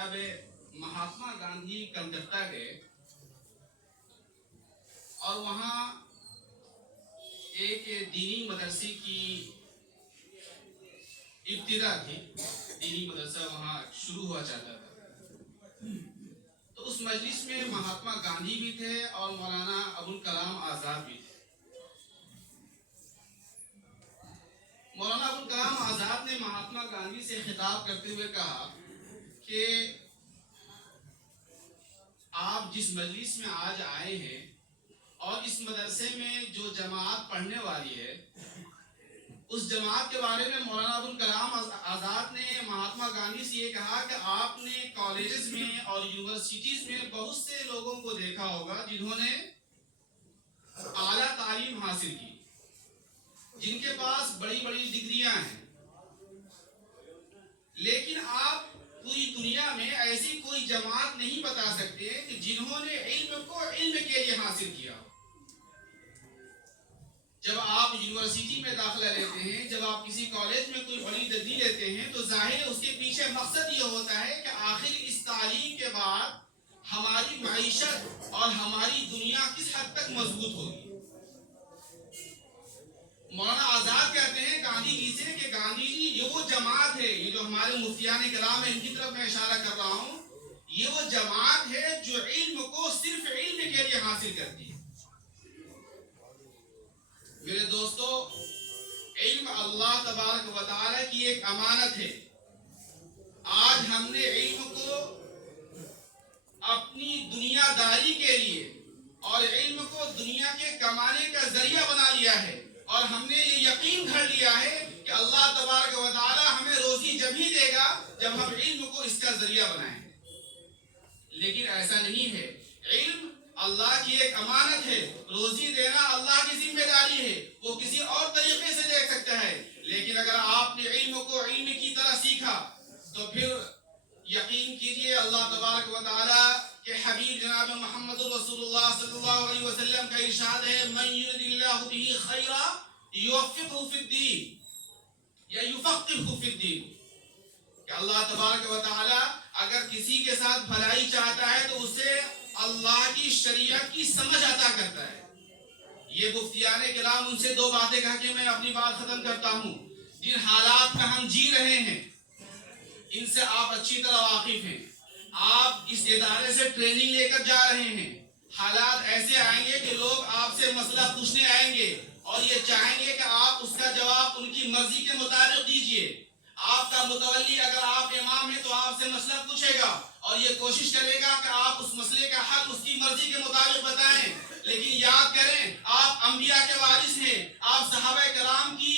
اب مہاتما گاندھی کلکتہ گئے اور وہاں ایک دینی مدرسے کی ابتدا تھی. دینی مدرسہ وہاں شروع ہوا چاہتا تھا. تو اس مجلس میں مہاتما گاندھی بھی تھے اور مولانا ابوالکلام آزاد بھی تھے. مولانا ابوالکلام آزاد نے مہاتما گاندھی سے خطاب کرتے ہوئے کہا کہ آپ جس مجلس میں آج آئے ہیں اور اس مدرسے میں جو جماعت پڑھنے والی ہے اس جماعت کے بارے میں مولانا ابوالکلام آزاد نے مہاتما گاندھی سے یہ کہا کہ آپ نے کالجز میں اور یونیورسٹیز میں بہت سے لوگوں کو دیکھا ہوگا جنہوں نے اعلیٰ تعلیم حاصل کی، جن کے پاس بڑی بڑی ڈگریاں ہیں، لیکن آپ پوری دنیا میں ایسی کوئی جماعت نہیں بتا سکتے کہ جنہوں نے علم کو علم کے لیے حاصل کیا. جب آپ یونیورسٹی میں داخلہ لیتے ہیں، جب آپ کسی کالج میں کوئی بڑی ڈگری لیتے ہیں تو ظاہر اس کے پیچھے مقصد یہ ہوتا ہے کہ آخر اس تعلیم کے بعد ہماری معیشت اور ہماری دنیا کس حد تک مضبوط ہوگی. مولانا آزاد کہتے ہیں گاندھی جی سے کہ گاندھی جی یہ وہ جماعت ہے، یہ جو ہمارے مفتیان کرام ہیں ان کی طرف میں اشارہ کر رہا ہوں، یہ وہ جماعت ہے جو علم کو صرف علم کے لیے حاصل کرتی ہے. میرے دوستو، علم اللہ تبارک و تعالی کی ایک امانت ہے. آج ہم نے علم کو اپنی دنیا داری کے لیے اور علم کو دنیا کے کمانے کا ذریعہ بنا لیا ہے، اور ہم نے یہ یقین کر لیا ہے کہ اللہ تبارک و تعالی ہمیں روزی جب ہی دے گا جب ہم علم کو اس کا ذریعہ بنائیں. لیکن ایسا نہیں ہے. علم اللہ کی ایک امانت ہے. روزی دینا اللہ کی ذمہ داری ہے، وہ کسی اور طریقے سے دے سکتا ہے. لیکن اگر آپ نے علم کو علم کی طرح سیکھا تو پھر یقین کیجئے اللہ تبارک و تعالی کہ حبیب جناب محمد رسول اللہ صلی اللہ علیہ وسلم کا ارشاد ہے من یرد اللہ به خیرا یوفقہ فی الدین یا یفقہہ فی الدین، کہ اللہ تبارک و تعالی اگر کسی کے ساتھ بھلائی چاہتا ہے تو اسے اللہ کی شریعت کی سمجھ عطا کرتا ہے. یہ مفتیان کرام ان سے دو باتیں کہا کہ میں اپنی بات ختم کرتا ہوں. جن حالات میں ہم جی رہے ہیں ان سے آپ اچھی طرح واقف ہیں. آپ اس ادارے سے ٹریننگ لے کر جا رہے ہیں. حالات ایسے آئیں گے کہ لوگ آپ سے مسئلہ پوچھنے آئیں گے اور یہ چاہیں گے کہ آپ اس کا جواب ان کی مرضی کے مطابق دیجئے. آپ کا متولی اگر آپ امام ہیں تو آپ سے مسئلہ پوچھے گا اور یہ کوشش کرے گا کہ آپ اس مسئلے کا حل اس کی مرضی کے مطابق بتائیں. لیکن یاد کریں آپ انبیاء کے وارث ہیں. آپ صحابہ کرام کی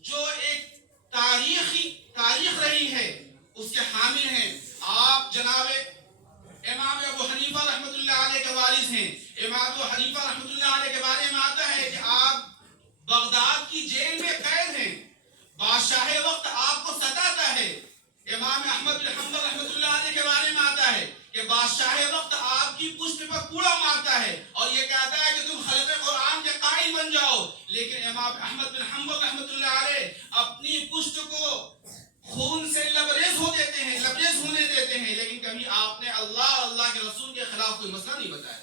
جو ایک تاریخ رہی ہے اس کے حامل ہیں. آپ جناب امام ابو حنیفہ رحمۃ اللہ علیہ کے وارث ہیں. امام ابو حنیفہ رحمۃ اللہ علیہ کے بارے میں آتا ہے کہ آپ بغداد کی جیل میں قید ہیں، بادشاہ وقت آپ کو ستاتا ہے. امام احمد بن حنبل رحمۃ اللہ علیہ کے بارے میں آتا ہے کہ بادشاہ وقت آپ کی پشت پر کوڑا مارتا ہے اور یہ کہتا ہے کہ تم خلق قرآن کے قائل بن جاؤ. لیکن امام احمد بن حنبل رحمۃ اللہ علیہ اپنی پشت کو خون سے لبریز ہونے دیتے ہیں، لیکن کبھی آپ نے اللہ اور اللہ کے رسول کے خلاف کوئی مسئلہ نہیں بتایا.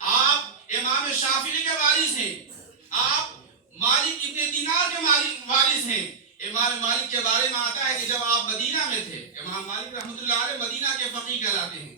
آپ امام شافعی کے وارث ہیں. آپ مالک ابن دینار کے وارث ہیں. امام مالک کے بارے میں آتا ہے کہ جب آپ مدینہ میں تھے، امام مالک رحمۃ اللہ علیہ مدینہ کے فقیہ کہلاتے ہیں،